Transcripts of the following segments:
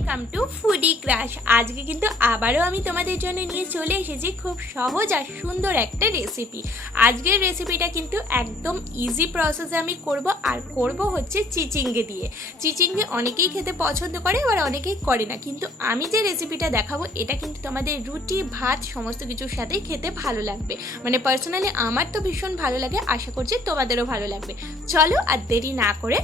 Welcome to foodie crush আজকে কিন্তু আবারও আমি তোমাদের জন্য নিয়ে চলে এসেছি খুব সহজ আর সুন্দর একটা রেসিপি আজকের রেসিপিটা কিন্তু একদম ইজি প্রসেসে আমি করব, আর করব হচ্ছে চিচিঙ্গে দিয়ে। চিচিঙ্গে অনেকেই খেতে পছন্দ করে, আবার অনেকেই করে না। কিন্তু আমি যে রেসিপিটা দেখাবো, এটা কিন্তু তোমাদের রুটি, ভাত, সমস্ত কিছুর সাথেই খেতে ভালো লাগবে। মানে পার্সোনালি আমার তো ভীষণ ভালো লাগে, আশা করছি তোমাদেরও ভালো লাগবে। চলো আর দেরি না করে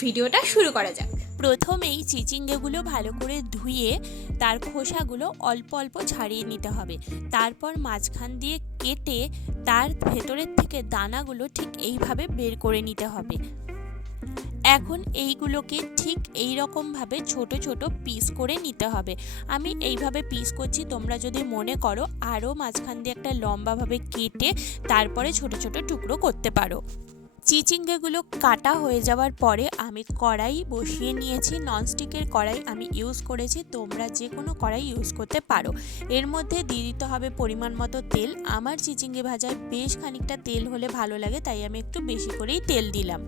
ভিডিওটা শুরু করা যাক। প্রথমেই চিচিঙ্গেগুলো ভালো করে ধুয়ে তার খোসাগুলো অল্প অল্প ছাড়িয়ে নিতে হবে। তারপর মাঝখান দিয়ে কেটে তার ভেতরের থেকে দানাগুলো ঠিক এইভাবে বের করে নিতে হবে। এখন এইগুলোকে ঠিক এই রকমভাবে ছোট ছোট পিস করে নিতে হবে। আমি এইভাবে পিস করছি, তোমরা যদি মনে করো, আরও মাঝখান দিয়ে একটা লম্বাভাবে কেটে তারপরে ছোট ছোট টুকরো করতে পারো। চিচিঙ্গেগুলো কাটা হয়ে যাওয়ার পরে আমি কড়াই বসিয়ে নিয়েছি। ননস্টিকের কড়াই আমি ইউজ করেছি। তোমরা যে কোনো কড়াই ইউজ করতে পারো। এর মধ্যে দিয়ে দিতে হবে পরিমাণ মতো তেল। আমার চিচিঙ্গে ভাজায় বেশ খানিকটা তেল হলে ভালো লাগে, তাই আমি একটু বেশি করেই তেল দিলাম।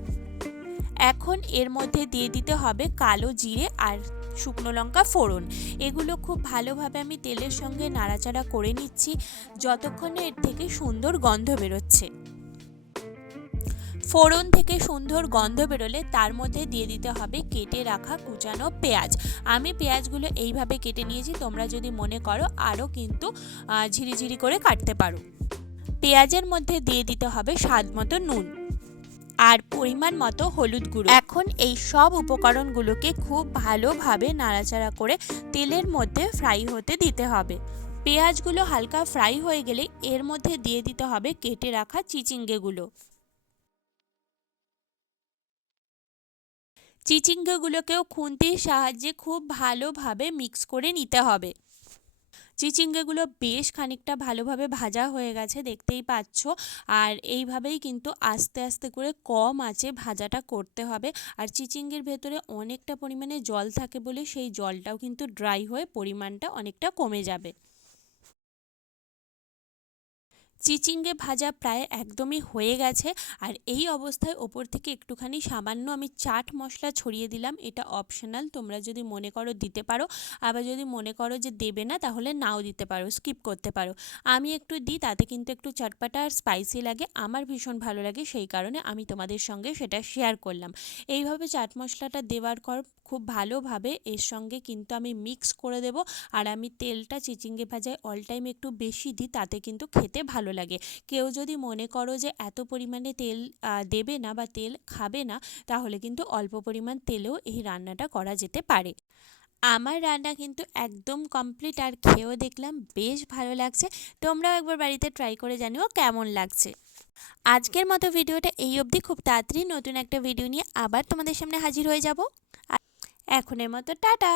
এখন এর মধ্যে দিয়ে দিতে হবে কালো জিরে আর শুকনো লঙ্কা ফোড়ন। এগুলো খুব ভালোভাবে আমি তেলের সঙ্গে নাড়াচাড়া করে নিচ্ছি, যতক্ষণে এর থেকে সুন্দর গন্ধ বেরোচ্ছে। ফোড়ন থেকে সুন্দর গন্ধ বেরোলে তার মধ্যে দিয়ে দিতে হবে কেটে রাখা কুচানো পেঁয়াজ। আমি পেঁয়াজগুলো এইভাবে কেটে নিয়েছি, তোমরা যদি মনে করো আরও কিন্তু ঝিরিঝিরি করে কাটতে পারো। পেঁয়াজের মধ্যে দিয়ে দিতে হবে স্বাদ মতো নুন আর পরিমাণ মতো হলুদ গুঁড়ো। এখন এই সব উপকরণগুলোকে খুব ভালোভাবে নাড়াচাড়া করে তেলের মধ্যে ফ্রাই হতে দিতে হবে। পেঁয়াজগুলো হালকা ফ্রাই হয়ে গেলে এর মধ্যে দিয়ে দিতে হবে কেটে রাখা চিচিঙ্গেগুলো। চিচিঙ্গেগুলোকেও খুন্তির সাহায্যে খুব ভালোভাবে মিক্স করে নিতে হবে। চিচিঙ্গেগুলো বেশ খানিকটা ভালোভাবে ভাজা হয়ে গেছে, দেখতেই পাচ্ছ। আর এইভাবেই কিন্তু আস্তে আস্তে করে কম আঁচে ভাজাটা করতে হবে। আর চিচিঙ্গের ভেতরে অনেকটা পরিমাণে জল থাকে বলে সেই জলটাও কিন্তু ড্রাই হয়ে পরিমাণটা অনেকটা কমে যাবে। চিচিঙ্গে ভাজা প্রায় একদমই হয়ে গেছে। আর এই অবস্থায় ওপর থেকে একটুখানি সামান্য আমি চাট মশলা ছড়িয়ে দিলাম। এটা অপশনাল তোমরা যদি মনে করো দিতে পারো। আবার যদি মনে করো যে দেবে না, তাহলে নাও দিতে পারো স্কিপ করতে পারো। আমি একটু দিই, তাতে কিন্তু একটু চটপাটা আর স্পাইসি লাগে। আমার ভীষণ ভালো লাগে, সেই কারণে আমি তোমাদের সঙ্গে সেটা শেয়ার করলাম। এইভাবে চাট মশলাটা দেওয়ার পর খুব ভালোভাবে, এর সঙ্গে কিন্তু আমি মিক্স করে দেব। আর আমি তেলটা চিচিঙ্গে ভাজায় অল টাইম একটু বেশি দিই, তাতে কিন্তু খেতে ভালো লাগে। কেউ যদি মনে করো যে এত পরিমাণে তেল দেবে না বা তেল খাবে না, তাহলে কিন্তু অল্প পরিমাণ তেলেও এই রান্নাটা করা যেতে পারে। আমার রান্না কিন্তু একদম কমপ্লিট আর খেয়েও দেখলাম বেশ ভালো লাগছে। তোমরাও একবার বাড়িতে ট্রাই করে জানিও কেমন লাগছে। আজকের মতো ভিডিওটা এই অবধি। খুব তাড়াতাড়ি নতুন একটা ভিডিও নিয়ে আবার তোমাদের সামনে হাজির হয়ে যাব। এখনের মতো টাটা!